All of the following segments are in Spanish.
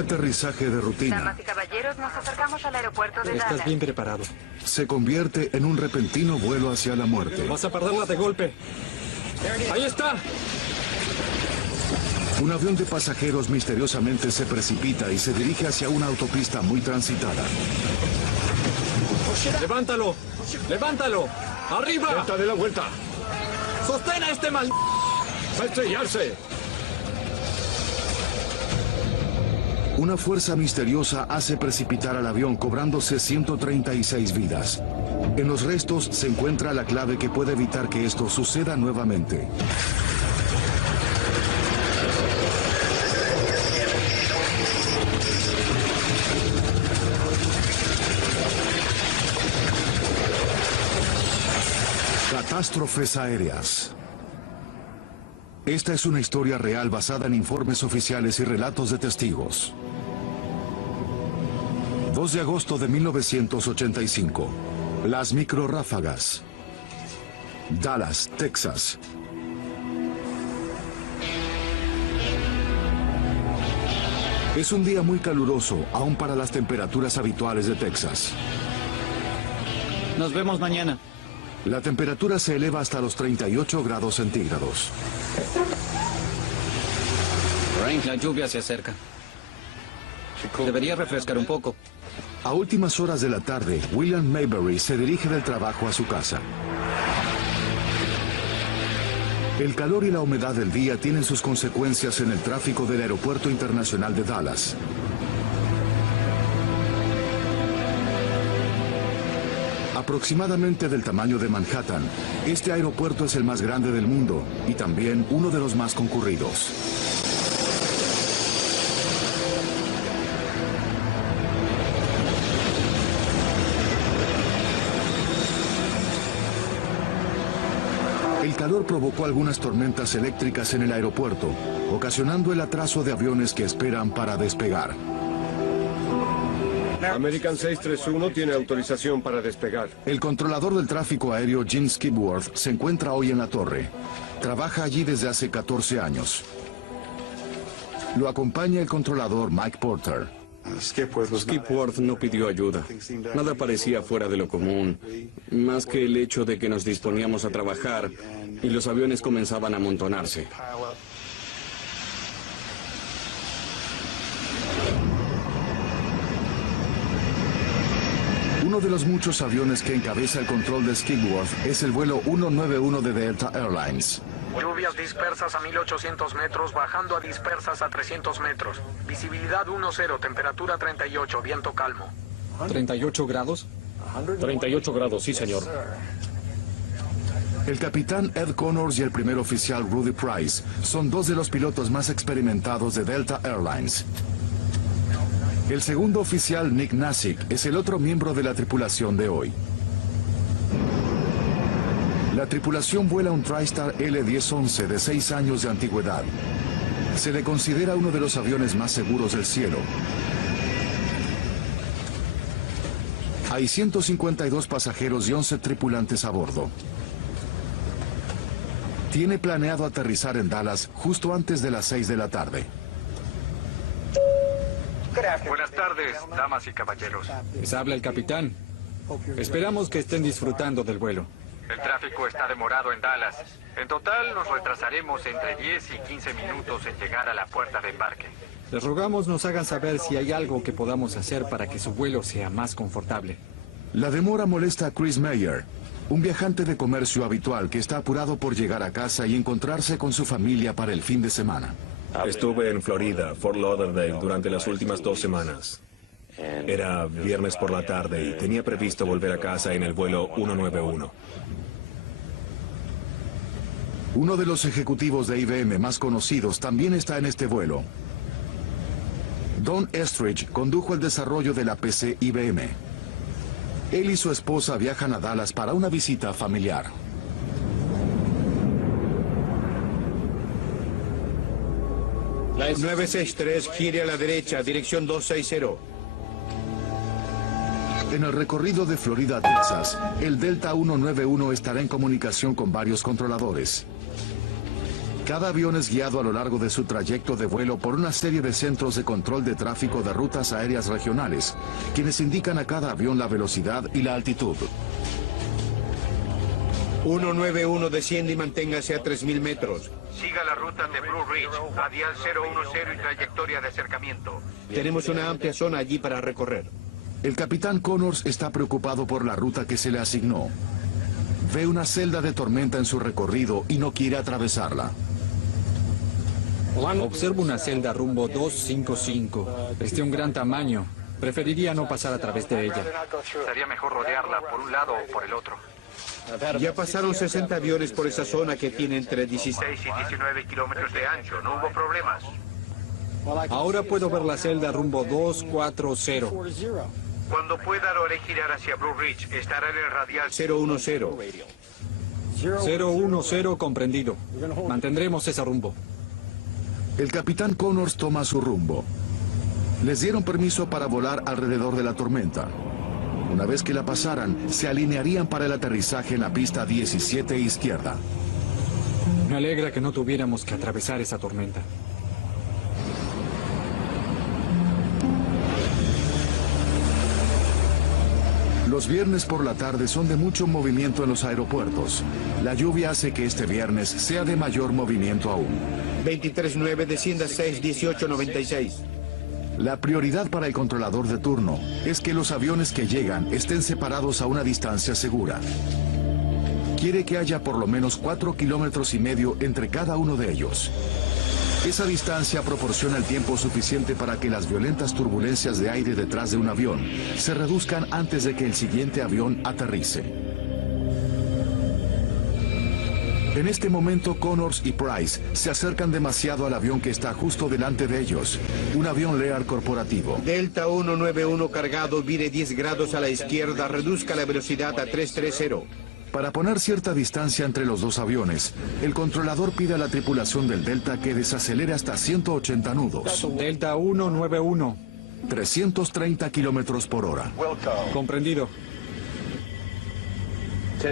aterrizaje de rutina. Damas y caballeros, nos acercamos al aeropuerto de Estás Dallas. bien preparado. Se convierte en un repentino vuelo hacia la muerte. Vas a perderla de golpe. ¡Ahí está! Un avión de pasajeros misteriosamente se precipita y se dirige hacia una autopista muy transitada. ¡Levántalo! ¡Levántalo! ¡Arriba! ¡Dale la vuelta! ¡Sostén a este mal... ¡Va a estrellarse! Una fuerza misteriosa hace precipitar al avión, cobrándose 136 vidas. En los restos se encuentra la clave que puede evitar que esto suceda nuevamente. Catástrofes aéreas. Esta es una historia real basada en informes oficiales y relatos de testigos. 2 de agosto de 1985. Las microráfagas. Dallas, Texas. Es un día muy caluroso, aún para las temperaturas habituales de Texas. Nos vemos mañana. La temperatura se eleva hasta los 38 grados centígrados. Frank, la lluvia se acerca. Debería refrescar un poco. A últimas horas de la tarde, William Mayberry se dirige del trabajo a su casa. El calor y la humedad del día tienen sus consecuencias en el tráfico del Aeropuerto Internacional de Dallas. Aproximadamente del tamaño de Manhattan, este aeropuerto es el más grande del mundo y también uno de los más concurridos. El calor provocó algunas tormentas eléctricas en el aeropuerto, ocasionando el atraso de aviones que esperan para despegar. American 631 tiene autorización para despegar. El controlador del tráfico aéreo Jim Skipworth se encuentra hoy en la torre. Trabaja allí desde hace 14 años. Lo acompaña el controlador Mike Porter. Skipworth no pidió ayuda. Nada parecía fuera de lo común, más que el hecho de que nos disponíamos a trabajar y los aviones comenzaban a amontonarse. Uno de los muchos aviones que encabeza el control de Skipworth es el vuelo 191 de Delta Airlines. Lluvias dispersas a 1800 metros, bajando a dispersas a 300 metros. Visibilidad 1-0, temperatura 38, viento calmo. ¿38 grados? 38 grados, sí, señor. El capitán Ed Connors y el primer oficial Rudy Price son 2 de los pilotos más experimentados de Delta Airlines. El segundo oficial, Nick Nasick, es el otro miembro de la tripulación de hoy. La tripulación vuela un TriStar L-1011 de 6 años de antigüedad. Se le considera uno de los aviones más seguros del cielo. Hay 152 pasajeros y 11 tripulantes a bordo. Tiene planeado aterrizar en Dallas justo antes de las 6 de la tarde. Buenas tardes, damas y caballeros. Les habla el capitán. Esperamos que estén disfrutando del vuelo. El tráfico está demorado en Dallas. En total nos retrasaremos entre 10 y 15 minutos en llegar a la puerta de embarque. Les rogamos nos hagan saber si hay algo que podamos hacer para que su vuelo sea más confortable. La demora molesta a Chris Mayer, un viajante de comercio habitual que está apurado por llegar a casa y encontrarse con su familia para el fin de semana. Estuve en Florida, Fort Lauderdale, durante las últimas 2 semanas. Era viernes por la tarde y tenía previsto volver a casa en el vuelo 191. Uno de los ejecutivos de IBM más conocidos también está en este vuelo. Don Estridge condujo el desarrollo de la PC IBM. Él y su esposa viajan a Dallas para una visita familiar. La 963 gire a la derecha, dirección 260. En el recorrido de Florida a Texas, el Delta 191 estará en comunicación con varios controladores. Cada avión es guiado a lo largo de su trayecto de vuelo por una serie de centros de control de tráfico de rutas aéreas regionales, quienes indican a cada avión la velocidad y la altitud. 191 desciende y manténgase a 3.000 metros. Siga la ruta de Blue Ridge, radial 010 y trayectoria de acercamiento. Tenemos una amplia zona allí para recorrer. El capitán Connors está preocupado por la ruta que se le asignó. Ve una celda de tormenta en su recorrido y no quiere atravesarla. Observo una celda rumbo 255. Es de un gran tamaño. Preferiría no pasar a través de ella. Sería mejor rodearla por un lado o por el otro. Ya pasaron 60 aviones por esa zona que tiene entre 16 y 19 kilómetros de ancho. No hubo problemas. Ahora puedo ver la celda rumbo 240. Cuando pueda lo haré girar hacia Blue Ridge. Estará en el radial 010. 010 comprendido. Mantendremos ese rumbo. El capitán Connors toma su rumbo. Les dieron permiso para volar alrededor de la tormenta. Una vez que la pasaran, se alinearían para el aterrizaje en la pista 17 izquierda. Me alegra que no tuviéramos que atravesar esa tormenta. Los viernes por la tarde son de mucho movimiento en los aeropuertos. La lluvia hace que este viernes sea de mayor movimiento aún. 23.9 descienda 61896. La prioridad para el controlador de turno es que los aviones que llegan estén separados a una distancia segura. Quiere que haya por lo menos 4,5 kilómetros entre cada uno de ellos. Esa distancia proporciona el tiempo suficiente para que las violentas turbulencias de aire detrás de un avión se reduzcan antes de que el siguiente avión aterrice. En este momento, Connors y Price se acercan demasiado al avión que está justo delante de ellos, un avión Lear corporativo. Delta 191 cargado, vire 10 grados a la izquierda, reduzca la velocidad a 330. Para poner cierta distancia entre los dos aviones, el controlador pide a la tripulación del Delta que desacelere hasta 180 nudos. Delta 191. 330 kilómetros por hora. Comprendido.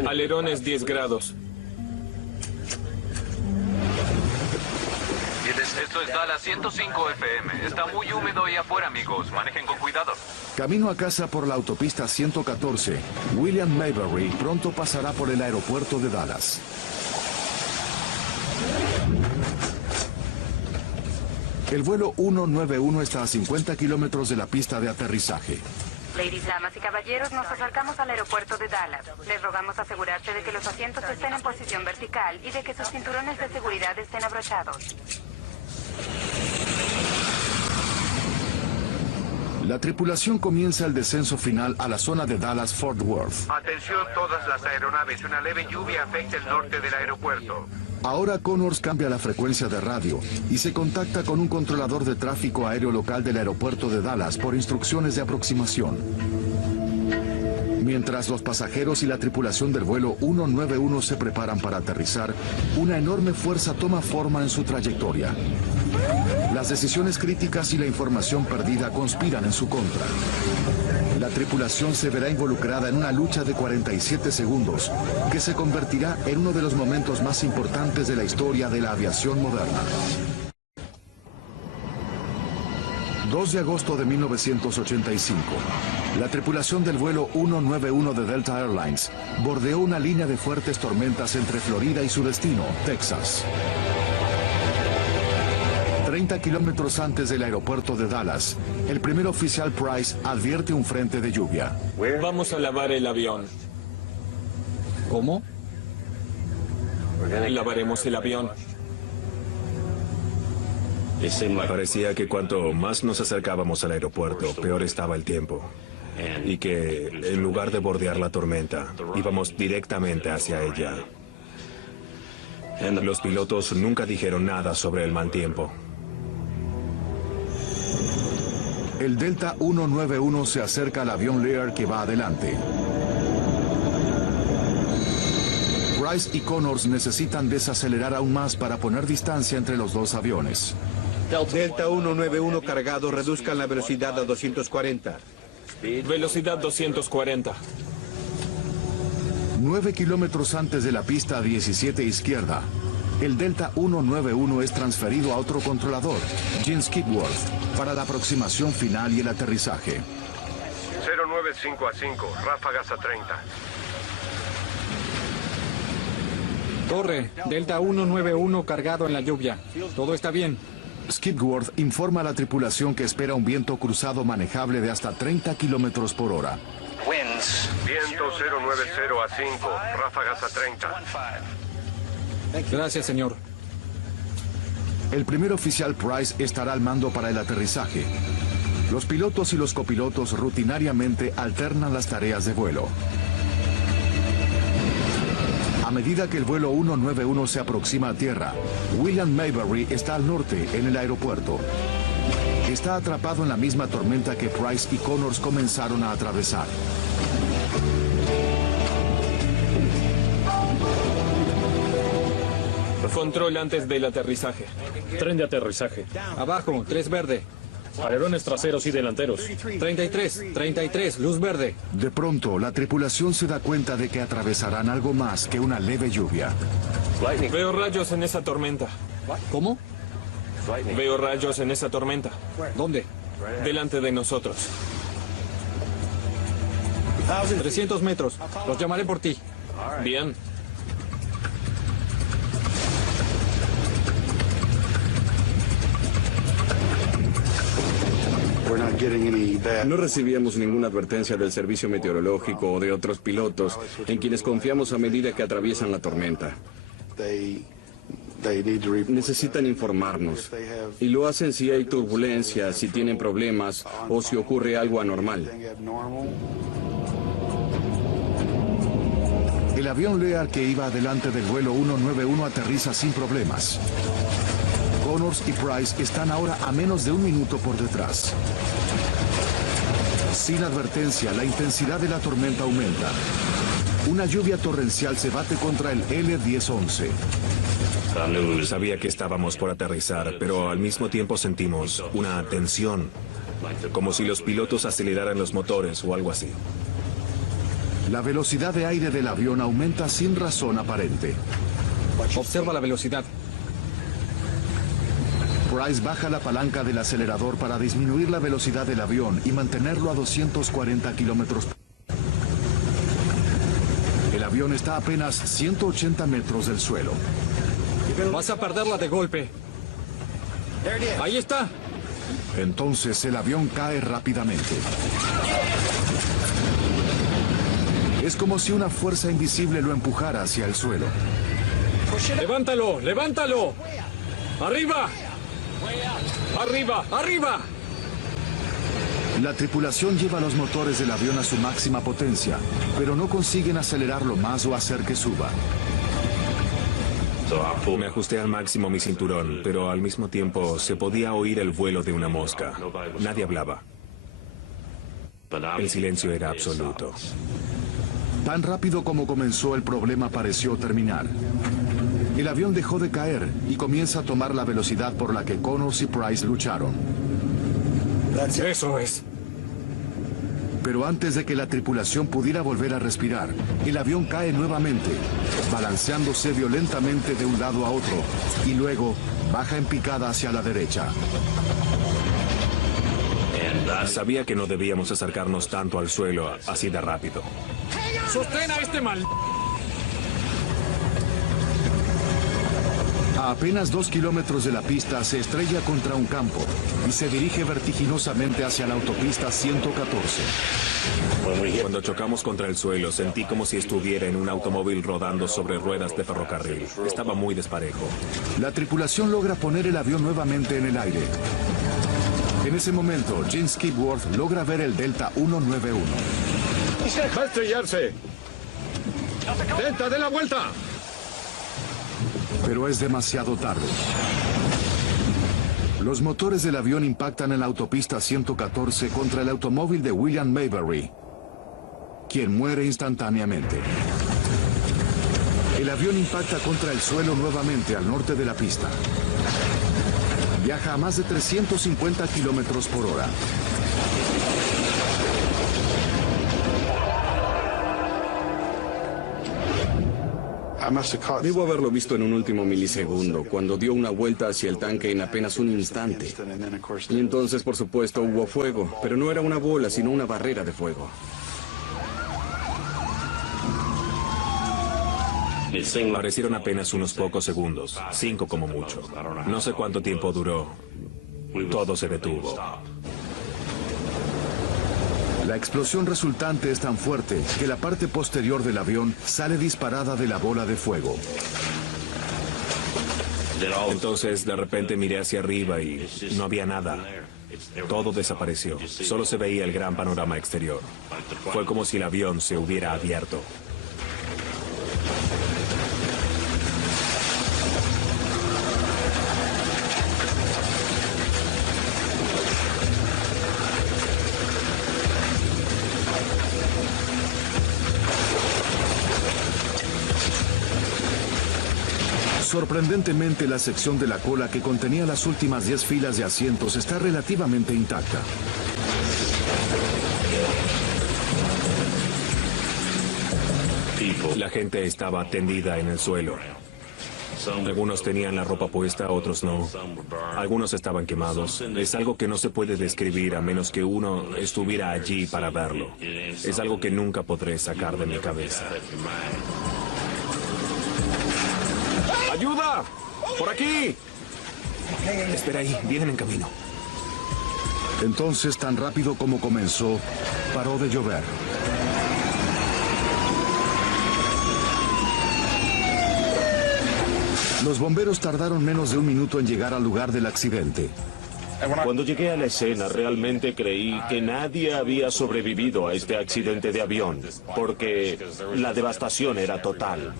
Alerones 10 grados. Esto es Dallas 105 FM. Está muy húmedo ahí afuera, amigos. Manejen con cuidado. Camino a casa por la autopista 114, William Mayberry pronto pasará por el aeropuerto de Dallas. El vuelo 191 está a 50 kilómetros de la pista de aterrizaje. Ladies, damas y caballeros, nos acercamos al aeropuerto de Dallas. Les rogamos asegurarse de que los asientos estén en posición vertical y de que sus cinturones de seguridad estén abrochados. La tripulación comienza el descenso final a la zona de Dallas-Fort Worth. Atención todas las aeronaves. Una leve lluvia afecta el norte del aeropuerto. Ahora Connors cambia la frecuencia de radio y se contacta con un controlador de tráfico aéreo local del aeropuerto de Dallas por instrucciones de aproximación. Mientras los pasajeros y la tripulación del vuelo 191 se preparan para aterrizar, una enorme fuerza toma forma en su trayectoria. Las decisiones críticas y la información perdida conspiran en su contra. La tripulación se verá involucrada en una lucha de 47 segundos, que se convertirá en uno de los momentos más importantes de la historia de la aviación moderna. 2 de agosto de 1985. La tripulación del vuelo 191 de Delta Airlines bordeó una línea de fuertes tormentas entre Florida y su destino, Texas. 30 kilómetros antes del aeropuerto de Dallas, el primer oficial Price advierte un frente de lluvia. Vamos a lavar el avión. ¿Cómo? Lavaremos el avión. Parecía que cuanto más nos acercábamos al aeropuerto, peor estaba el tiempo. Y que, en lugar de bordear la tormenta, íbamos directamente hacia ella. Los pilotos nunca dijeron nada sobre el mal tiempo. El Delta 191 se acerca al avión Lear que va adelante. Price y Connors necesitan desacelerar aún más para poner distancia entre los dos aviones. Delta 191 cargado, reduzcan la velocidad a 240. Velocidad 240. 9 kilómetros antes de la pista 17 izquierda, El Delta 191 es transferido a otro controlador, Gene Skipworth, para la aproximación final y el aterrizaje. 095 a 5, ráfagas a 30. Torre, Delta 191 cargado en la lluvia. Todo está bien. Skipworth informa a la tripulación que espera un viento cruzado manejable de hasta 30 kilómetros por hora. Viento 090 a 5, ráfagas a 30. Gracias, señor. El primer oficial Price estará al mando para el aterrizaje. Los pilotos y los copilotos rutinariamente alternan las tareas de vuelo. A medida que el vuelo 191 se aproxima a tierra, William Mayberry está al norte, en el aeropuerto. Está atrapado en la misma tormenta que Price y Connors comenzaron a atravesar. Control antes del aterrizaje. Tren de aterrizaje. Abajo, 3 verde. Alerones traseros y delanteros. 33, luz verde. De pronto, la tripulación se da cuenta de que atravesarán algo más que una leve lluvia. Veo rayos en esa tormenta. ¿Cómo? Veo rayos en esa tormenta. ¿Dónde? Delante de nosotros. 300 metros. Los llamaré por ti. Bien. No recibíamos ninguna advertencia del servicio meteorológico o de otros pilotos, en quienes confiamos a medida que atraviesan la tormenta. Necesitan informarnos. Y lo hacen si hay turbulencia, si tienen problemas o si ocurre algo anormal. El avión Lear que iba adelante del vuelo 191 aterriza sin problemas. Connors y Price están ahora a menos de un minuto por detrás. Sin advertencia, la intensidad de la tormenta aumenta. Una lluvia torrencial se bate contra el L-1011. Sabía que estábamos por aterrizar, pero al mismo tiempo sentimos una tensión, como si los pilotos aceleraran los motores o algo así. La velocidad de aire del avión aumenta sin razón aparente. Observa la velocidad. Price baja la palanca del acelerador para disminuir la velocidad del avión y mantenerlo a 240 kilómetros. El avión está a apenas 180 metros del suelo. Vas a perderla de golpe. Ahí está. Entonces el avión cae rápidamente. Es como si una fuerza invisible lo empujara hacia el suelo. ¡Levántalo! ¡Levántalo! ¡Arriba! ¡Arriba! ¡Arriba! La tripulación lleva los motores del avión a su máxima potencia, pero no consiguen acelerarlo más o hacer que suba. Me ajusté al máximo mi cinturón, pero al mismo tiempo se podía oír el vuelo de una mosca. Nadie hablaba. El silencio era absoluto. Tan rápido como comenzó, el problema pareció terminar. El avión dejó de caer y comienza a tomar la velocidad por la que Connors y Price lucharon. Eso es. Pero antes de que la tripulación pudiera volver a respirar, el avión cae nuevamente, balanceándose violentamente de un lado a otro, y luego baja en picada hacia la derecha. Sabía que no debíamos acercarnos tanto al suelo así de rápido. ¡Sostén a este mal! A apenas 2 kilómetros de la pista se estrella contra un campo y se dirige vertiginosamente hacia la autopista 114. Cuando chocamos contra el suelo, sentí como si estuviera en un automóvil rodando sobre ruedas de ferrocarril. Estaba muy desparejo. La tripulación logra poner el avión nuevamente en el aire. En ese momento, Gene Skipworth logra ver el Delta 191. ¡Va a estrellarse! ¡Delta, dé la vuelta! Pero es demasiado tarde. Los motores del avión impactan en la autopista 114 contra el automóvil de William Mayberry, quien muere instantáneamente. El avión impacta contra el suelo nuevamente al norte de la pista. Viaja a más de 350 kilómetros por hora. Debo haberlo visto en un último milisegundo, cuando dio una vuelta hacia el tanque en apenas un instante. Y entonces, por supuesto, hubo fuego, pero no era una bola, sino una barrera de fuego. Parecieron apenas unos pocos segundos, 5 como mucho. No sé cuánto tiempo duró. Todo se detuvo. La explosión resultante es tan fuerte que la parte posterior del avión sale disparada de la bola de fuego. Entonces, de repente miré hacia arriba y no había nada. Todo desapareció. Solo se veía el gran panorama exterior. Fue como si el avión se hubiera abierto. Sorprendentemente, la sección de la cola que contenía las últimas 10 filas de asientos está relativamente intacta. La gente estaba tendida en el suelo. Algunos tenían la ropa puesta, otros no. Algunos estaban quemados. Es algo que no se puede describir a menos que uno estuviera allí para verlo. Es algo que nunca podré sacar de mi cabeza. ¡Ayuda! ¡Por aquí! Espera ahí, vienen en camino. Entonces, tan rápido como comenzó, paró de llover. Los bomberos tardaron menos de un minuto en llegar al lugar del accidente. Cuando llegué a la escena, realmente creí que nadie había sobrevivido a este accidente de avión, porque la devastación era total.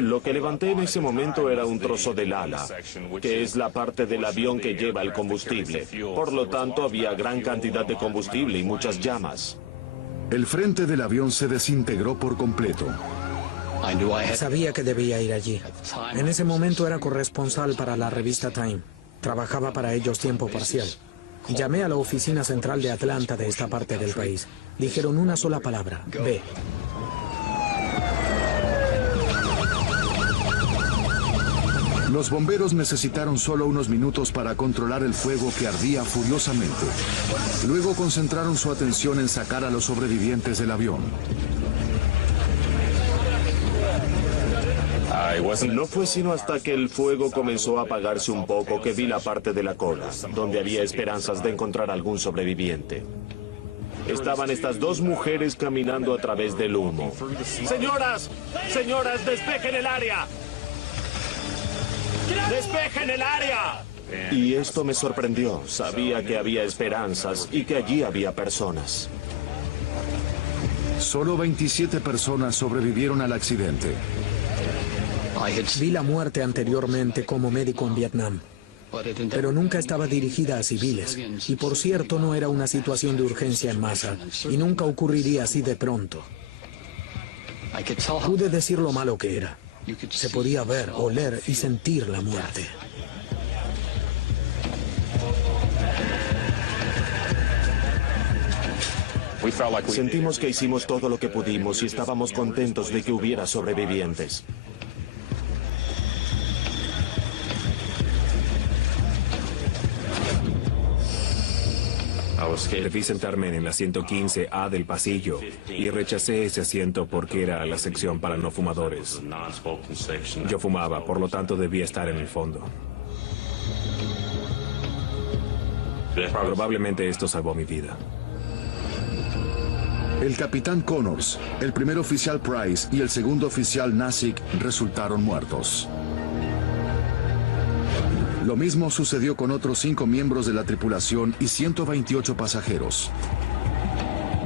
Lo que levanté en ese momento era un trozo del ala, que es la parte del avión que lleva el combustible. Por lo tanto, había gran cantidad de combustible y muchas llamas. El frente del avión se desintegró por completo. Sabía que debía ir allí. En ese momento era corresponsal para la revista Time. Trabajaba para ellos tiempo parcial. Llamé a la oficina central de Atlanta de esta parte del país. Dijeron una sola palabra: ve. Los bomberos necesitaron solo unos minutos para controlar el fuego que ardía furiosamente. Luego concentraron su atención en sacar a los sobrevivientes del avión. No fue sino hasta que el fuego comenzó a apagarse un poco que vi la parte de la cola, donde había esperanzas de encontrar algún sobreviviente. Estaban estas dos mujeres caminando a través del humo. ¡Señoras! ¡Señoras, despejen el área! ¡Despejen el área! Y esto me sorprendió. Sabía que había esperanzas y que allí había personas. Solo 27 personas sobrevivieron al accidente. Vi la muerte anteriormente como médico en Vietnam, pero nunca estaba dirigida a civiles. Y por cierto, no era una situación de urgencia en masa, y nunca ocurriría así de pronto. Pude decir lo malo que era. Se podía ver, oler y sentir la muerte. Sentimos que hicimos todo lo que pudimos y estábamos contentos de que hubiera sobrevivientes. Debí sentarme en el asiento 15A del pasillo y rechacé ese asiento porque era la sección para no fumadores. Yo fumaba, por lo tanto debía estar en el fondo. Probablemente esto salvó mi vida. El capitán Connors, el primer oficial Price y el segundo oficial Nasick resultaron muertos. Lo mismo sucedió con otros 5 miembros de la tripulación y 128 pasajeros.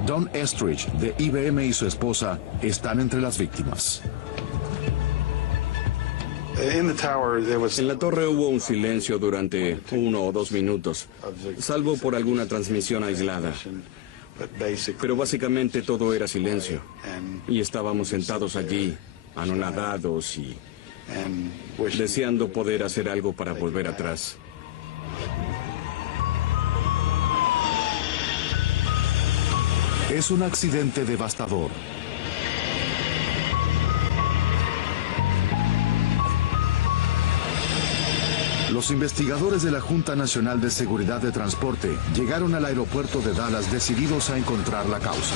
Don Estridge, de IBM, y su esposa están entre las víctimas. En la torre hubo un silencio durante 1 o 2 minutos, salvo por alguna transmisión aislada. Pero básicamente todo era silencio. Y estábamos sentados allí, anonadados y deseando poder hacer algo para volver atrás. Es un accidente devastador. Los investigadores de la Junta Nacional de Seguridad de Transporte llegaron al aeropuerto de Dallas decididos a encontrar la causa.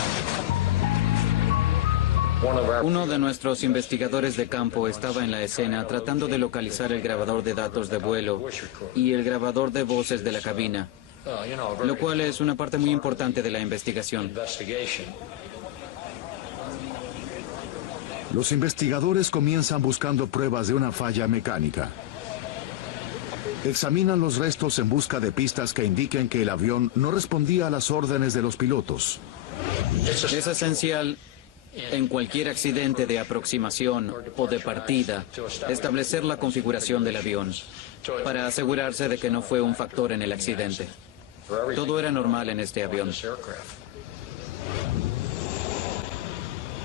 Uno de nuestros investigadores de campo estaba en la escena tratando de localizar el grabador de datos de vuelo y el grabador de voces de la cabina, lo cual es una parte muy importante de la investigación. Los investigadores comienzan buscando pruebas de una falla mecánica. Examinan los restos en busca de pistas que indiquen que el avión no respondía a las órdenes de los pilotos. Es esencial en cualquier accidente de aproximación o de partida establecer la configuración del avión para asegurarse de que no fue un factor en el accidente. Todo era normal en este avión.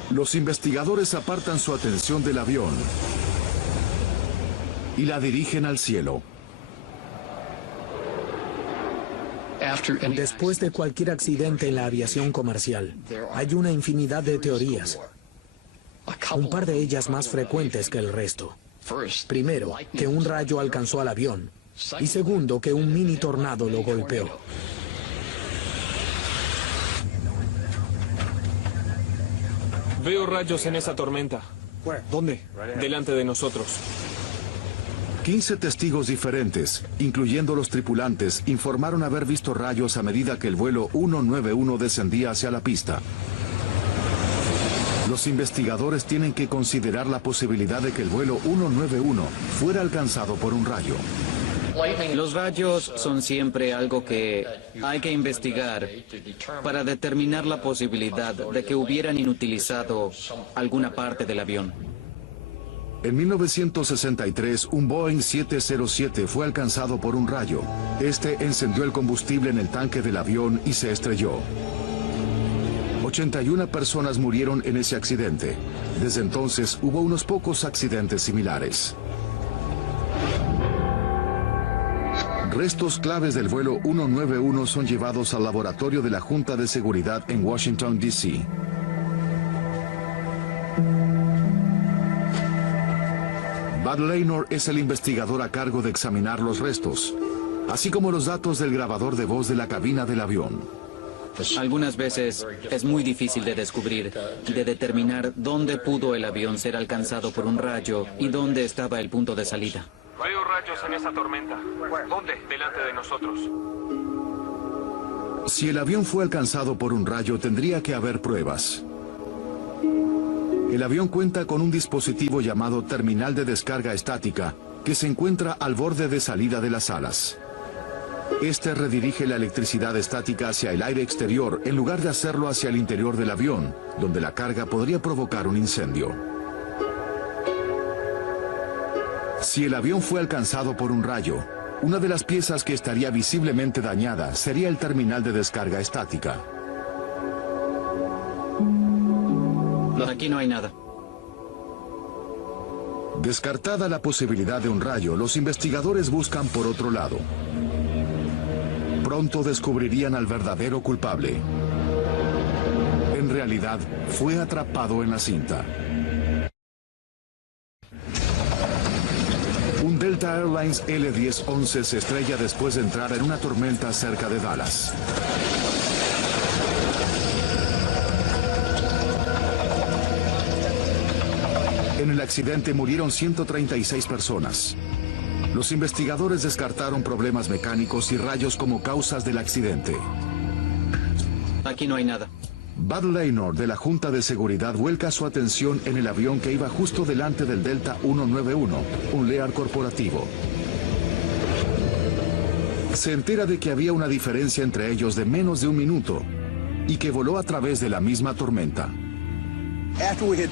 Los investigadores apartan su atención del avión y la dirigen al cielo. Después de cualquier accidente en la aviación comercial, hay una infinidad de teorías, un par de ellas más frecuentes que el resto. Primero, que un rayo alcanzó al avión, y segundo, que un mini tornado lo golpeó. Veo rayos en esa tormenta. ¿Dónde? Delante de nosotros. 15 testigos diferentes, incluyendo los tripulantes, informaron haber visto rayos a medida que el vuelo 191 descendía hacia la pista. Los investigadores tienen que considerar la posibilidad de que el vuelo 191 fuera alcanzado por un rayo. Los rayos son siempre algo que hay que investigar para determinar la posibilidad de que hubieran inutilizado alguna parte del avión. En 1963, un Boeing 707 fue alcanzado por un rayo. Este encendió el combustible en el tanque del avión y se estrelló. 81 personas murieron en ese accidente. Desde entonces, hubo unos pocos accidentes similares. Restos claves del vuelo 191 son llevados al laboratorio de la Junta de Seguridad en Washington, D.C. Bud Laynor es el investigador a cargo de examinar los restos, así como los datos del grabador de voz de la cabina del avión. Algunas veces es muy difícil de descubrir, de determinar dónde pudo el avión ser alcanzado por un rayo y dónde estaba el punto de salida. Veo rayos en esa tormenta. ¿Dónde? Delante de nosotros. Si el avión fue alcanzado por un rayo, tendría que haber pruebas. El avión cuenta con un dispositivo llamado terminal de descarga estática, que se encuentra al borde de salida de las alas. Este redirige la electricidad estática hacia el aire exterior en lugar de hacerlo hacia el interior del avión, donde la carga podría provocar un incendio. Si el avión fue alcanzado por un rayo, una de las piezas que estaría visiblemente dañada sería el terminal de descarga estática. Aquí no hay nada. Descartada la posibilidad de un rayo, los investigadores buscan por otro lado. Pronto descubrirían al verdadero culpable. En realidad, fue atrapado en la cinta. Un Delta Airlines L-1011 se estrella después de entrar en una tormenta cerca de Dallas. En el accidente murieron 136 personas. Los investigadores descartaron problemas mecánicos y rayos como causas del accidente. Aquí no hay nada. Bud Laynor de la Junta de Seguridad vuelca su atención en el avión que iba justo delante del Delta 191, un Lear corporativo. Se entera de que había una diferencia entre ellos de menos de un minuto y que voló a través de la misma tormenta.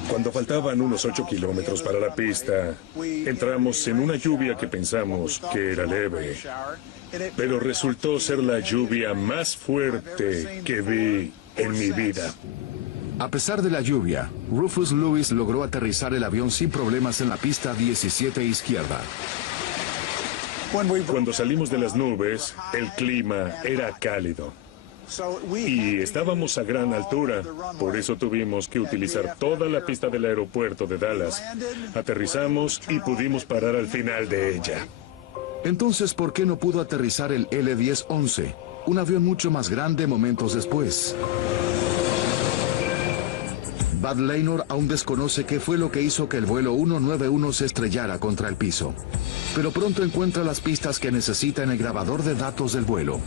Cuando faltaban unos 8 kilómetros para la pista, entramos en una lluvia que pensamos que era leve, pero resultó ser la lluvia más fuerte que vi en mi vida. A pesar de la lluvia, Rufus Lewis logró aterrizar el avión sin problemas en la pista 17 izquierda. Cuando salimos de las nubes, el clima era cálido. Y estábamos a gran altura, por eso tuvimos que utilizar toda la pista del aeropuerto de Dallas. Aterrizamos y pudimos parar al final de ella. Entonces, ¿por qué no pudo aterrizar el L-1011? Un avión mucho más grande momentos después. Bud Laynor aún desconoce qué fue lo que hizo que el vuelo 191 se estrellara contra el piso. Pero pronto encuentra las pistas que necesita en el grabador de datos del vuelo.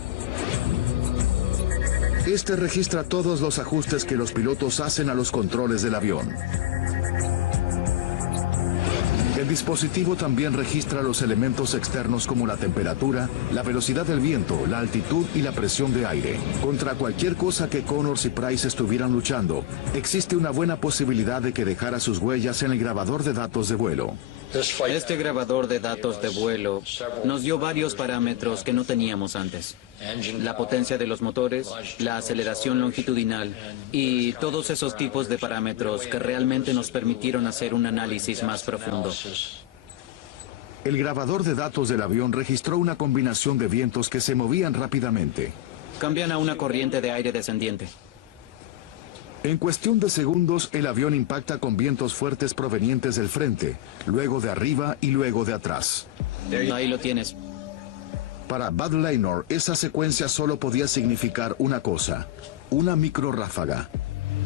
Este registra todos los ajustes que los pilotos hacen a los controles del avión. El dispositivo también registra los elementos externos como la temperatura, la velocidad del viento, la altitud y la presión de aire. Contra cualquier cosa que Connors y Price estuvieran luchando, existe una buena posibilidad de que dejara sus huellas en el grabador de datos de vuelo. Este grabador de datos de vuelo nos dio varios parámetros que no teníamos antes. La potencia de los motores, la aceleración longitudinal y todos esos tipos de parámetros que realmente nos permitieron hacer un análisis más profundo. El grabador de datos del avión registró una combinación de vientos que se movían rápidamente. Cambian a una corriente de aire descendiente. En cuestión de segundos, el avión impacta con vientos fuertes provenientes del frente, luego de arriba y luego de atrás. Ahí lo tienes. Para Bud Laynor, esa secuencia solo podía significar una cosa: una microrráfaga.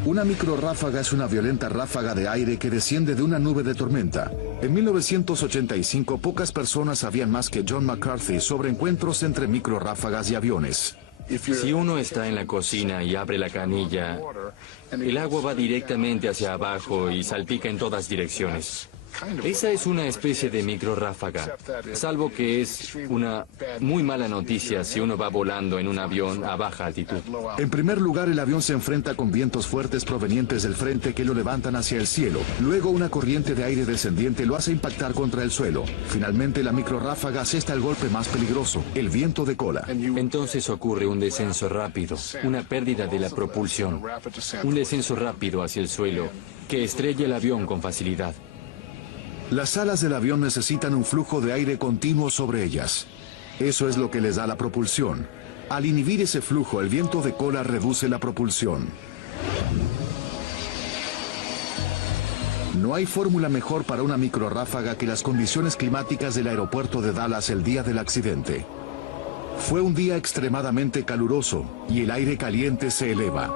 Una microrráfaga es una violenta ráfaga de aire que desciende de una nube de tormenta. En 1985, pocas personas sabían más que John McCarthy sobre encuentros entre microrráfagas y aviones. Si uno está en la cocina y abre la canilla, el agua va directamente hacia abajo y salpica en todas direcciones. Esa es una especie de microrráfaga, salvo que es una muy mala noticia si uno va volando en un avión a baja altitud. En primer lugar, el avión se enfrenta con vientos fuertes provenientes del frente que lo levantan hacia el cielo. Luego, una corriente de aire descendiente lo hace impactar contra el suelo. Finalmente, la microrráfaga asesta el golpe más peligroso, el viento de cola. Entonces ocurre un descenso rápido, una pérdida de la propulsión, un descenso rápido hacia el suelo que estrella el avión con facilidad. Las alas del avión necesitan un flujo de aire continuo sobre ellas. Eso es lo que les da la propulsión. Al inhibir ese flujo, el viento de cola reduce la propulsión. No hay fórmula mejor para una microrráfaga que las condiciones climáticas del aeropuerto de Dallas el día del accidente. Fue un día extremadamente caluroso y el aire caliente se eleva.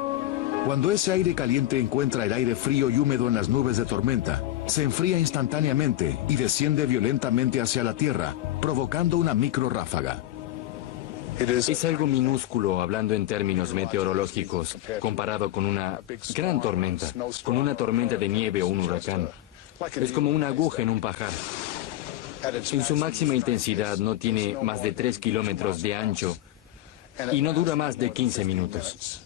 Cuando ese aire caliente encuentra el aire frío y húmedo en las nubes de tormenta, se enfría instantáneamente y desciende violentamente hacia la tierra, provocando una microrráfaga. Es algo minúsculo hablando en términos meteorológicos, comparado con una gran tormenta, con una tormenta de nieve o un huracán. Es como una aguja en un pajar. En su máxima intensidad no tiene más de 3 kilómetros de ancho y no dura más de 15 minutos.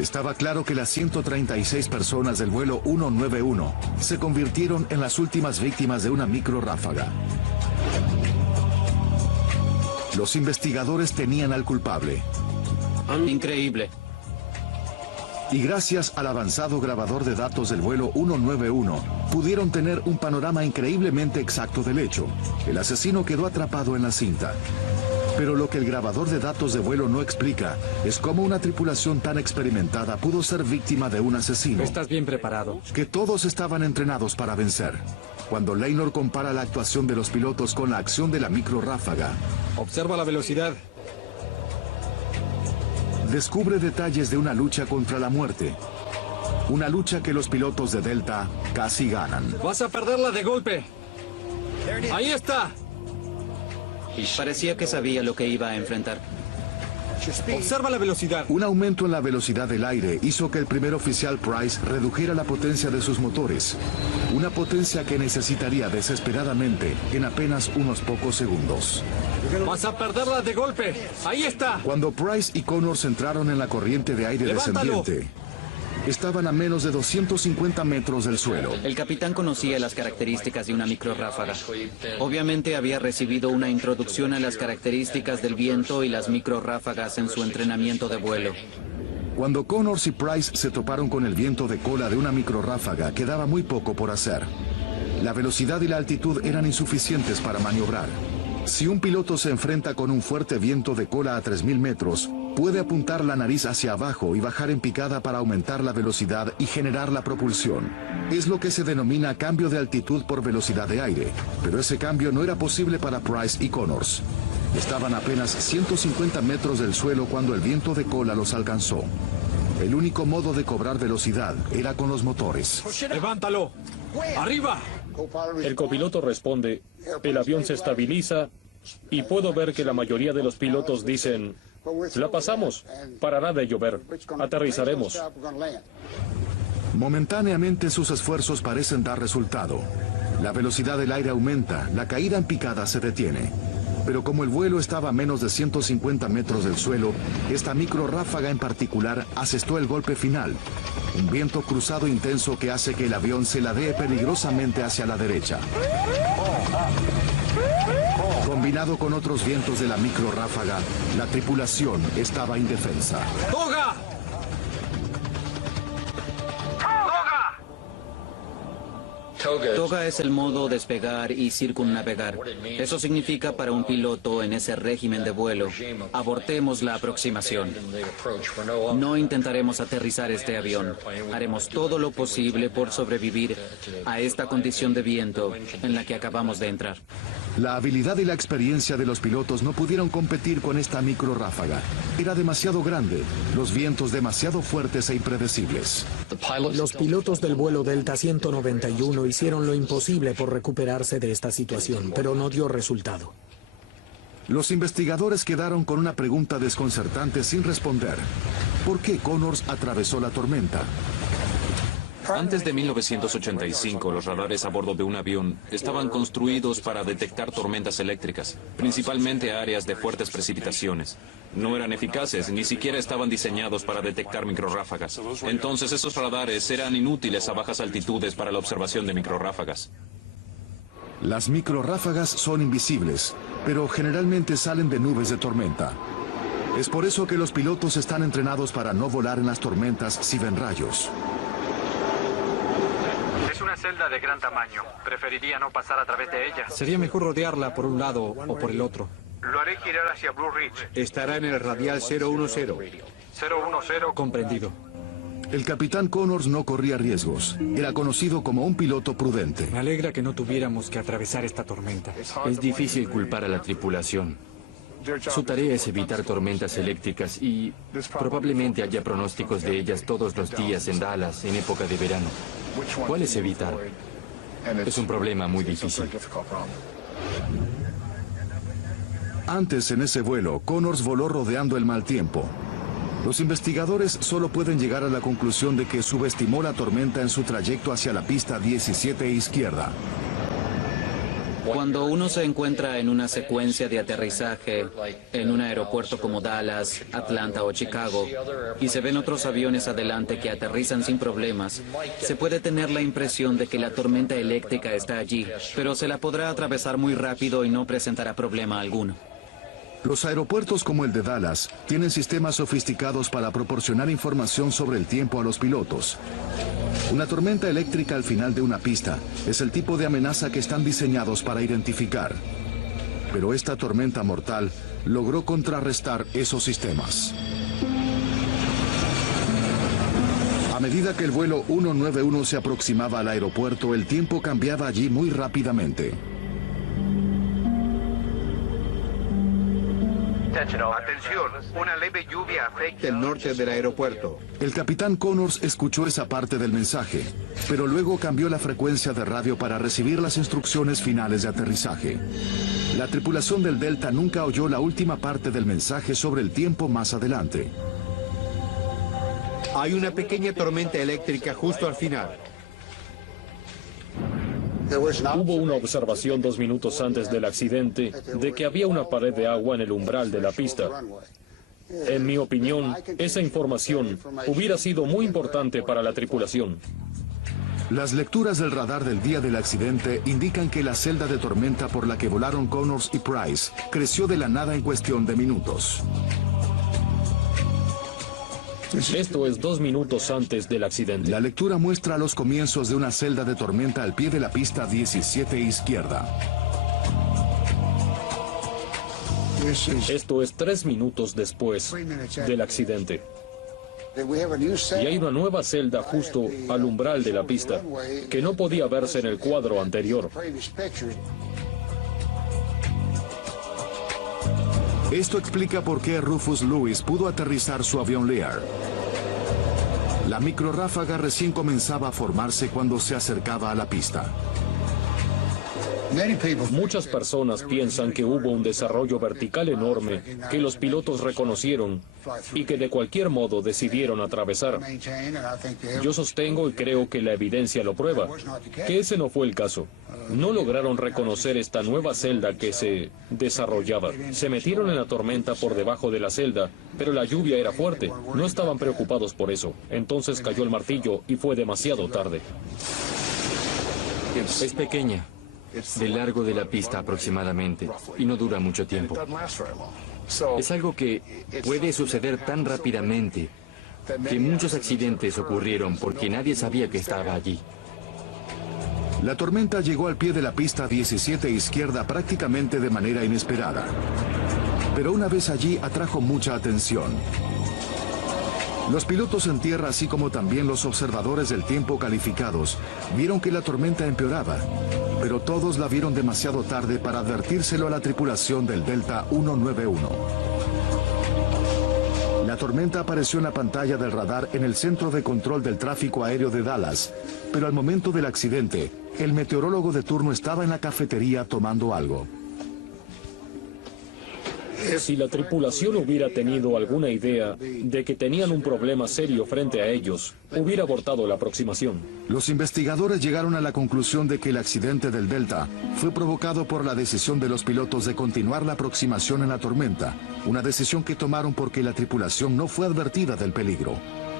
Estaba claro que las 136 personas del vuelo 191 se convirtieron en las últimas víctimas de una microrráfaga. Los investigadores tenían al culpable. Increíble. Y gracias al avanzado grabador de datos del vuelo 191, pudieron tener un panorama increíblemente exacto del hecho. El asesino quedó atrapado en la cinta. Pero lo que el grabador de datos de vuelo no explica es cómo una tripulación tan experimentada pudo ser víctima de un asesino. Estás bien preparado. Que todos estaban entrenados para vencer. Cuando Laynor compara la actuación de los pilotos con la acción de la microrráfaga, observa la velocidad. Descubre detalles de una lucha contra la muerte. Una lucha que los pilotos de Delta casi ganan. Vas a perderla de golpe. Ahí está. Parecía que sabía lo que iba a enfrentar. Observa la velocidad. Un aumento en la velocidad del aire hizo que el primer oficial Price redujera la potencia de sus motores. Una potencia que necesitaría desesperadamente en apenas unos pocos segundos. Vas a perderla de golpe. Ahí está. Cuando Price y Connors entraron en la corriente de aire descendiente, estaban a menos de 250 metros del suelo. El capitán conocía las características de una microrráfaga. Obviamente había recibido una introducción a las características del viento y las microrráfagas en su entrenamiento de vuelo. Cuando Connors y Price se toparon con el viento de cola de una microrráfaga, quedaba muy poco por hacer. La velocidad y la altitud eran insuficientes para maniobrar. Si un piloto se enfrenta con un fuerte viento de cola a 3000 metros, puede apuntar la nariz hacia abajo y bajar en picada para aumentar la velocidad y generar la propulsión. Es lo que se denomina cambio de altitud por velocidad de aire, pero ese cambio no era posible para Price y Connors. Estaban a apenas 150 metros del suelo cuando el viento de cola los alcanzó. El único modo de cobrar velocidad era con los motores. ¡Levántalo! ¡Arriba! El copiloto responde, el avión se estabiliza y puedo ver que la mayoría de los pilotos dicen, la pasamos, parará de llover, aterrizaremos. Momentáneamente sus esfuerzos parecen dar resultado. La velocidad del aire aumenta, la caída en picada se detiene. Pero como el vuelo estaba a menos de 150 metros del suelo, esta microráfaga en particular asestó el golpe final. Un viento cruzado intenso que hace que el avión se ladee peligrosamente hacia la derecha. Combinado con otros vientos de la microráfaga, la tripulación estaba indefensa. ¡Toga! Toga es el modo despegar y circunnavegar. Eso significa para un piloto en ese régimen de vuelo, abortemos la aproximación. No intentaremos aterrizar este avión. Haremos todo lo posible por sobrevivir a esta condición de viento en la que acabamos de entrar. La habilidad y la experiencia de los pilotos no pudieron competir con esta microráfaga. Era demasiado grande, los vientos demasiado fuertes e impredecibles. Los pilotos del vuelo Delta 191 hicieron lo imposible por recuperarse de esta situación, pero no dio resultado. Los investigadores quedaron con una pregunta desconcertante sin responder. ¿Por qué Connors atravesó la tormenta? Antes de 1985, los radares a bordo de un avión estaban construidos para detectar tormentas eléctricas, principalmente áreas de fuertes precipitaciones. No eran eficaces, ni siquiera estaban diseñados para detectar microrráfagas. Entonces esos radares eran inútiles a bajas altitudes para la observación de microrráfagas. Las microrráfagas son invisibles, pero generalmente salen de nubes de tormenta. Es por eso que los pilotos están entrenados para no volar en las tormentas si ven rayos. Es una celda de gran tamaño. Preferiría no pasar a través de ella. Sería mejor rodearla por un lado o por el otro. Lo haré girar hacia Blue Ridge. Estará en el radial 010. 010. Comprendido. El capitán Connors no corría riesgos. Era conocido como un piloto prudente. Me alegra que no tuviéramos que atravesar esta tormenta. Es difícil culpar a la tripulación. Su tarea es evitar tormentas eléctricas y probablemente haya pronósticos de ellas todos los días en Dallas en época de verano. ¿Cuál es evitar? Es un problema muy difícil. Antes, en ese vuelo, Connors voló rodeando el mal tiempo. Los investigadores solo pueden llegar a la conclusión de que subestimó la tormenta en su trayecto hacia la pista 17 izquierda. Cuando uno se encuentra en una secuencia de aterrizaje en un aeropuerto como Dallas, Atlanta o Chicago, y se ven otros aviones adelante que aterrizan sin problemas, se puede tener la impresión de que la tormenta eléctrica está allí, pero se la podrá atravesar muy rápido y no presentará problema alguno. Los aeropuertos como el de Dallas tienen sistemas sofisticados para proporcionar información sobre el tiempo a los pilotos. Una tormenta eléctrica al final de una pista es el tipo de amenaza que están diseñados para identificar. Pero esta tormenta mortal logró contrarrestar esos sistemas. A medida que el vuelo 191 se aproximaba al aeropuerto, el tiempo cambiaba allí muy rápidamente. Atención, una leve lluvia afecta el norte del aeropuerto. El capitán Connors escuchó esa parte del mensaje, pero luego cambió la frecuencia de radio para recibir las instrucciones finales de aterrizaje. La tripulación del Delta nunca oyó la última parte del mensaje sobre el tiempo más adelante. Hay una pequeña tormenta eléctrica justo al final. Hubo una observación 2 minutos antes del accidente de que había una pared de agua en el umbral de la pista. En mi opinión, esa información hubiera sido muy importante para la tripulación. Las lecturas del radar del día del accidente indican que la celda de tormenta por la que volaron Connors y Price creció de la nada en cuestión de minutos. Esto es 2 minutos antes del accidente. La lectura muestra los comienzos de una celda de tormenta al pie de la pista 17 izquierda. Esto es 3 minutos después del accidente. Y hay una nueva celda justo al umbral de la pista, que no podía verse en el cuadro anterior. Esto explica por qué Rufus Lewis pudo aterrizar su avión Lear. La microrráfaga recién comenzaba a formarse cuando se acercaba a la pista. Muchas personas piensan que hubo un desarrollo vertical enorme que los pilotos reconocieron y que de cualquier modo decidieron atravesar. Yo sostengo y creo que la evidencia lo prueba, que ese no fue el caso. No lograron reconocer esta nueva celda que se desarrollaba. Se metieron en la tormenta por debajo de la celda, pero la lluvia era fuerte. No estaban preocupados por eso. Entonces cayó el martillo y fue demasiado tarde. Es pequeña, de largo de la pista aproximadamente, y no dura mucho tiempo. Es algo que puede suceder tan rápidamente que muchos accidentes ocurrieron porque nadie sabía que estaba allí. La tormenta llegó al pie de la pista 17 izquierda prácticamente de manera inesperada. Pero una vez allí atrajo mucha atención. Los pilotos en tierra, así como también los observadores del tiempo calificados, vieron que la tormenta empeoraba, pero todos la vieron demasiado tarde para advertírselo a la tripulación del Delta 191. La tormenta apareció en la pantalla del radar en el centro de control del tráfico aéreo de Dallas, pero al momento del accidente, el meteorólogo de turno estaba en la cafetería tomando algo. Si la tripulación hubiera tenido alguna idea de que tenían un problema serio frente a ellos, hubiera abortado la aproximación. Los investigadores llegaron a la conclusión de que el accidente del Delta fue provocado por la decisión de los pilotos de continuar la aproximación en la tormenta, una decisión que tomaron porque la tripulación no fue advertida del peligro.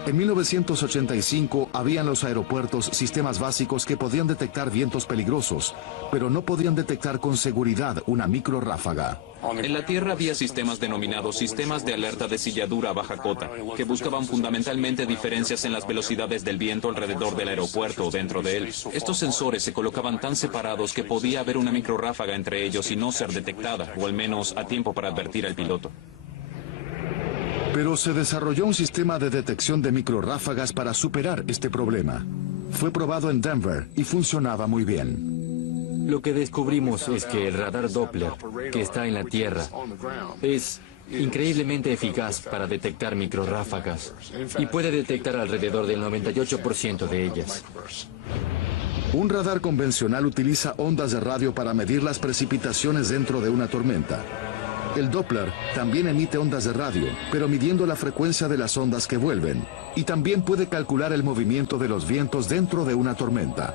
En 1985 había en los aeropuertos sistemas básicos que podían detectar vientos peligrosos, pero no podían detectar con seguridad una microrráfaga. En la Tierra había sistemas denominados sistemas de alerta de silladura a baja cota, que buscaban fundamentalmente diferencias en las velocidades del viento alrededor del aeropuerto o dentro de él. Estos sensores se colocaban tan separados que podía haber una microrráfaga entre ellos y no ser detectada, o al menos a tiempo para advertir al piloto. Pero se desarrolló un sistema de detección de microrráfagas para superar este problema. Fue probado en Denver y funcionaba muy bien. Lo que descubrimos es que el radar Doppler, que está en la Tierra, es increíblemente eficaz para detectar microrráfagas y puede detectar alrededor del 98% de ellas. Un radar convencional utiliza ondas de radio para medir las precipitaciones dentro de una tormenta. El Doppler también emite ondas de radio, pero midiendo la frecuencia de las ondas que vuelven, y también puede calcular el movimiento de los vientos dentro de una tormenta.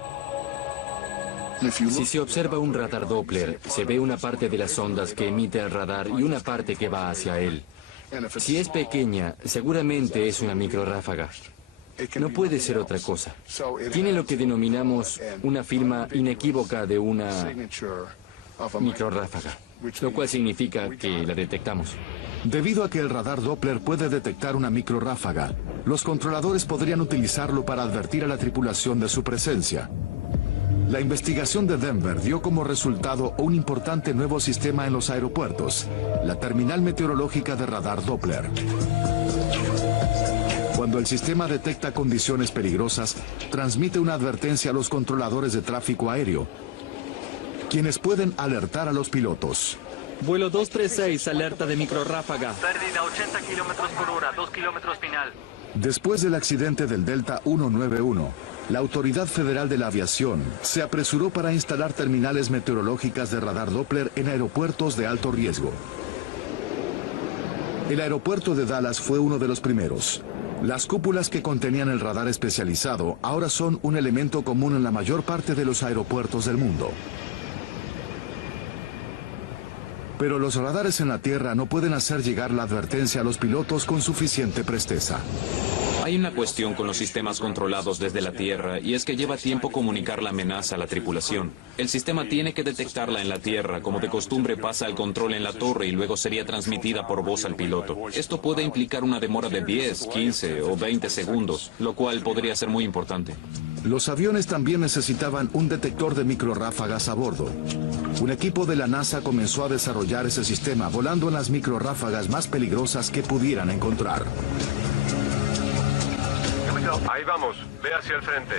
Si se observa un radar Doppler, se ve una parte de las ondas que emite el radar y una parte que va hacia él. Si es pequeña, seguramente es una microrráfaga. No puede ser otra cosa. Tiene lo que denominamos una firma inequívoca de una microrráfaga, lo cual significa que la detectamos. Debido a que el radar Doppler puede detectar una microrráfaga, los controladores podrían utilizarlo para advertir a la tripulación de su presencia. La investigación de Denver dio como resultado un importante nuevo sistema en los aeropuertos, la terminal meteorológica de radar Doppler. Cuando el sistema detecta condiciones peligrosas, transmite una advertencia a los controladores de tráfico aéreo, quienes pueden alertar a los pilotos. Vuelo 236, alerta de microrráfaga. Pérdida 80 kilómetros por hora, 2 kilómetros final. Después del accidente del Delta 191, la Autoridad Federal de la Aviación se apresuró para instalar terminales meteorológicas de radar Doppler en aeropuertos de alto riesgo. El aeropuerto de Dallas fue uno de los primeros. Las cúpulas que contenían el radar especializado ahora son un elemento común en la mayor parte de los aeropuertos del mundo. Pero los radares en la Tierra no pueden hacer llegar la advertencia a los pilotos con suficiente presteza. Hay una cuestión con los sistemas controlados desde la Tierra, y es que lleva tiempo comunicar la amenaza a la tripulación. El sistema tiene que detectarla en la Tierra, como de costumbre pasa al control en la torre y luego sería transmitida por voz al piloto. Esto puede implicar una demora de 10, 15 o 20 segundos, lo cual podría ser muy importante. Los aviones también necesitaban un detector de microrráfagas a bordo. Un equipo de la NASA comenzó a desarrollar ese sistema volando en las microrráfagas más peligrosas que pudieran encontrar. Ahí vamos, ve hacia el frente.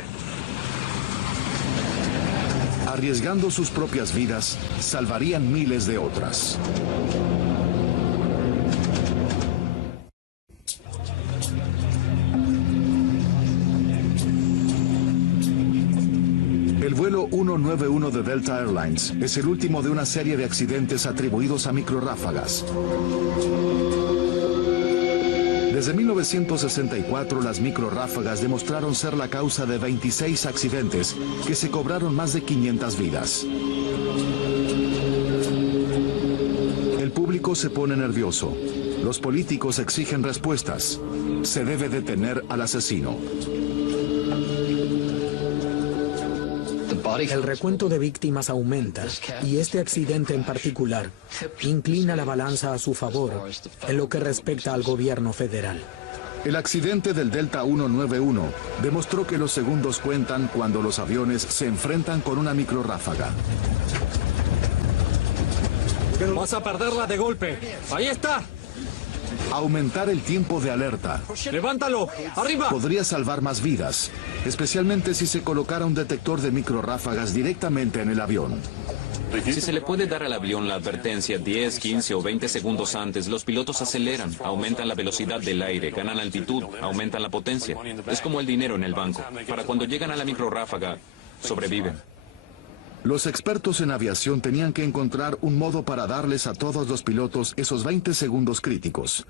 Arriesgando sus propias vidas, salvarían miles de otras. El vuelo 191 de Delta Airlines es el último de una serie de accidentes atribuidos a microrráfagas. Desde 1964, las microrráfagas demostraron ser la causa de 26 accidentes que se cobraron más de 500 vidas. El público se pone nervioso. Los políticos exigen respuestas. Se debe detener al asesino. El recuento de víctimas aumenta y este accidente en particular inclina la balanza a su favor en lo que respecta al gobierno federal. El accidente del Delta 191 demostró que los segundos cuentan cuando los aviones se enfrentan con una microrráfaga. Vas a perderla de golpe. ¡Ahí está! Aumentar el tiempo de alerta. ¡Levántalo! ¡Arriba! Podría salvar más vidas, especialmente si se colocara un detector de microrráfagas directamente en el avión. Si se le puede dar al avión la advertencia 10, 15 o 20 segundos antes, los pilotos aceleran, aumentan la velocidad del aire, ganan altitud, aumentan la potencia. Es como el dinero en el banco. Para cuando llegan a la microrráfaga, sobreviven. Los expertos en aviación tenían que encontrar un modo para darles a todos los pilotos esos 20 segundos críticos.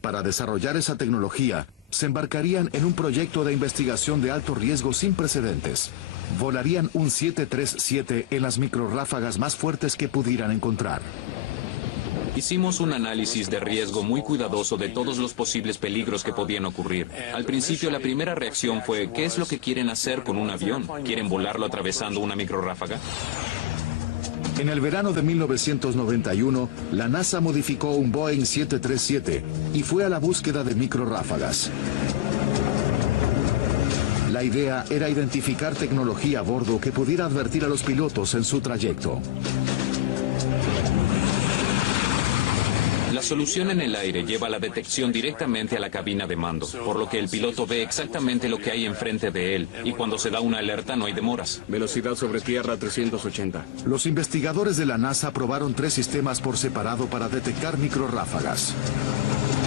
Para desarrollar esa tecnología, se embarcarían en un proyecto de investigación de alto riesgo sin precedentes. Volarían un 737 en las microrráfagas más fuertes que pudieran encontrar. Hicimos un análisis de riesgo muy cuidadoso de todos los posibles peligros que podían ocurrir. Al principio, la primera reacción fue, ¿qué es lo que quieren hacer con un avión? ¿Quieren volarlo atravesando una microrráfaga? En el verano de 1991, la NASA modificó un Boeing 737 y fue a la búsqueda de microrráfagas. La idea era identificar tecnología a bordo que pudiera advertir a los pilotos en su trayecto. La solución en el aire lleva la detección directamente a la cabina de mando, por lo que el piloto ve exactamente lo que hay enfrente de él, y cuando se da una alerta no hay demoras. Velocidad sobre tierra 380. Los investigadores de la NASA probaron 3 sistemas por separado para detectar microrráfagas.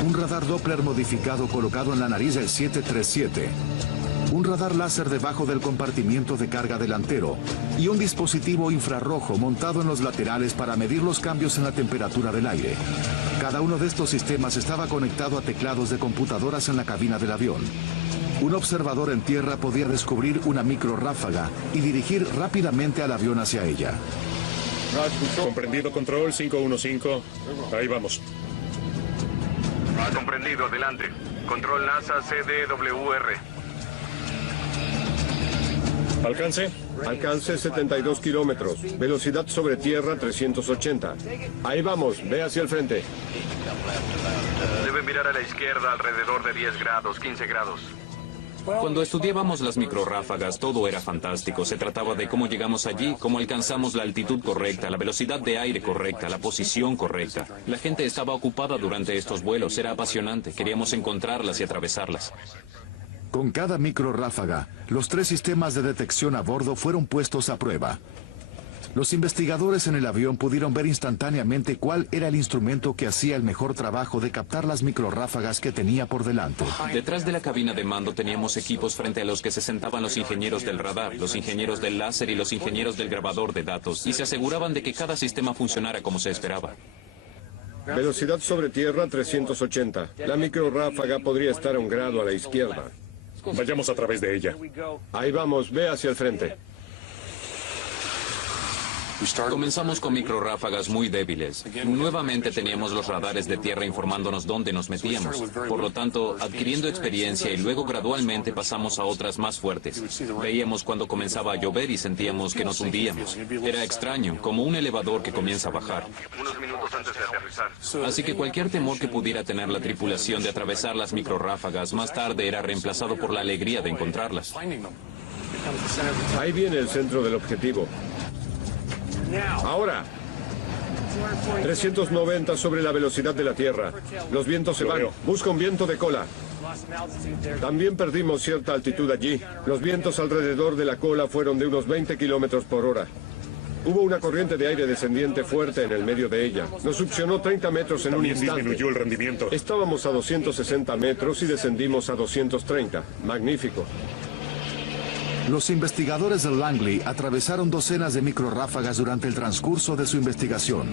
Un radar Doppler modificado colocado en la nariz del 737. Un radar láser debajo del compartimiento de carga delantero y un dispositivo infrarrojo montado en los laterales para medir los cambios en la temperatura del aire. Cada uno de estos sistemas estaba conectado a teclados de computadoras en la cabina del avión. Un observador en tierra podía descubrir una microrráfaga y dirigir rápidamente al avión hacia ella. Comprendido, control 515. Ahí vamos. Comprendido, adelante. Control NASA CDWR. ¿Alcance? Alcance 72 kilómetros. Velocidad sobre tierra 380. Ahí vamos, ve hacia el frente. Debe mirar a la izquierda alrededor de 10 grados, 15 grados. Cuando estudiábamos las microrráfagas, todo era fantástico. Se trataba de cómo llegamos allí, cómo alcanzamos la altitud correcta, la velocidad de aire correcta, la posición correcta. La gente estaba ocupada durante estos vuelos, era apasionante. Queríamos encontrarlas y atravesarlas. Con cada microrráfaga, los 3 sistemas de detección a bordo fueron puestos a prueba. Los investigadores en el avión pudieron ver instantáneamente cuál era el instrumento que hacía el mejor trabajo de captar las microrráfagas que tenía por delante. Detrás de la cabina de mando teníamos equipos frente a los que se sentaban los ingenieros del radar, los ingenieros del láser y los ingenieros del grabador de datos, y se aseguraban de que cada sistema funcionara como se esperaba. Velocidad sobre tierra 380. La microrráfaga podría estar a 1 grado a la izquierda. Vayamos a través de ella. Ahí vamos, ve hacia el frente. Comenzamos con microrráfagas muy débiles. Nuevamente teníamos los radares de tierra informándonos dónde nos metíamos. Por lo tanto, adquiriendo experiencia y luego gradualmente pasamos a otras más fuertes. Veíamos cuando comenzaba a llover y sentíamos que nos hundíamos. Era extraño, como un elevador que comienza a bajar. Unos minutos antes de aterrizar. Así que cualquier temor que pudiera tener la tripulación de atravesar las microrráfagas más tarde era reemplazado por la alegría de encontrarlas. Ahí viene el centro del objetivo. Ahora. 390 sobre la velocidad de la Tierra. Los vientos se van. Busca un viento de cola. También perdimos cierta altitud allí. Los vientos alrededor de la cola fueron de unos 20 kilómetros por hora. Hubo una corriente de aire descendiente fuerte en el medio de ella. Nos succionó 30 metros en un instante. Disminuyó el rendimiento. Estábamos a 260 metros y descendimos a 230. Magnífico. Los investigadores de Langley atravesaron docenas de microrráfagas durante el transcurso de su investigación.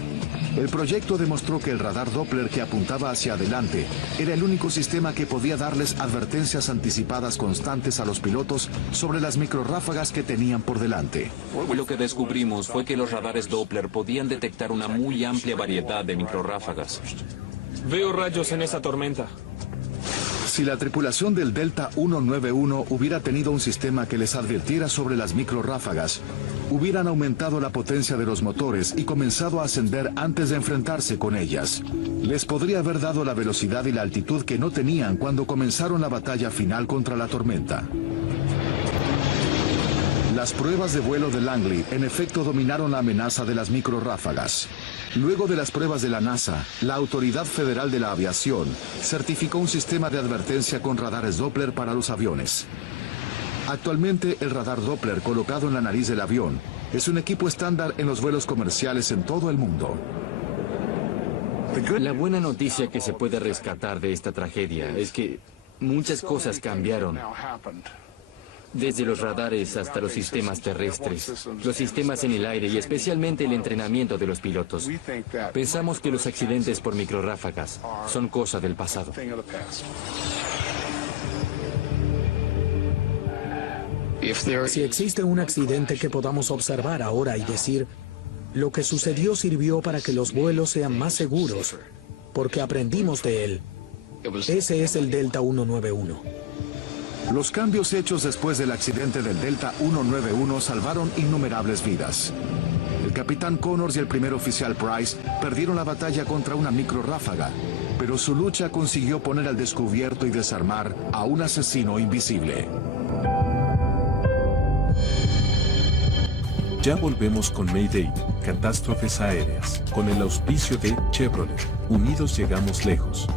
El proyecto demostró que el radar Doppler que apuntaba hacia adelante era el único sistema que podía darles advertencias anticipadas constantes a los pilotos sobre las microrráfagas que tenían por delante. Lo que descubrimos fue que los radares Doppler podían detectar una muy amplia variedad de microrráfagas. Veo rayos en esa tormenta. Si la tripulación del Delta 191 hubiera tenido un sistema que les advirtiera sobre las microrráfagas, hubieran aumentado la potencia de los motores y comenzado a ascender antes de enfrentarse con ellas. Les podría haber dado la velocidad y la altitud que no tenían cuando comenzaron la batalla final contra la tormenta. Las pruebas de vuelo de Langley en efecto dominaron la amenaza de las microrráfagas. Luego de las pruebas de la NASA, la Autoridad Federal de la Aviación certificó un sistema de advertencia con radares Doppler para los aviones. Actualmente, el radar Doppler colocado en la nariz del avión es un equipo estándar en los vuelos comerciales en todo el mundo. La buena noticia que se puede rescatar de esta tragedia es que muchas cosas cambiaron. Desde los radares hasta los sistemas terrestres, los sistemas en el aire y especialmente el entrenamiento de los pilotos. Pensamos que los accidentes por microrráfagas son cosa del pasado. Si existe un accidente que podamos observar ahora y decir, lo que sucedió sirvió para que los vuelos sean más seguros, porque aprendimos de él. Ese es el Delta 191. Los cambios hechos después del accidente del Delta 191 salvaron innumerables vidas. El capitán Connors y el primer oficial Price perdieron la batalla contra una microrráfaga, pero su lucha consiguió poner al descubierto y desarmar a un asesino invisible. Ya volvemos con Mayday, catástrofes aéreas, con el auspicio de Chevrolet. Unidos llegamos lejos.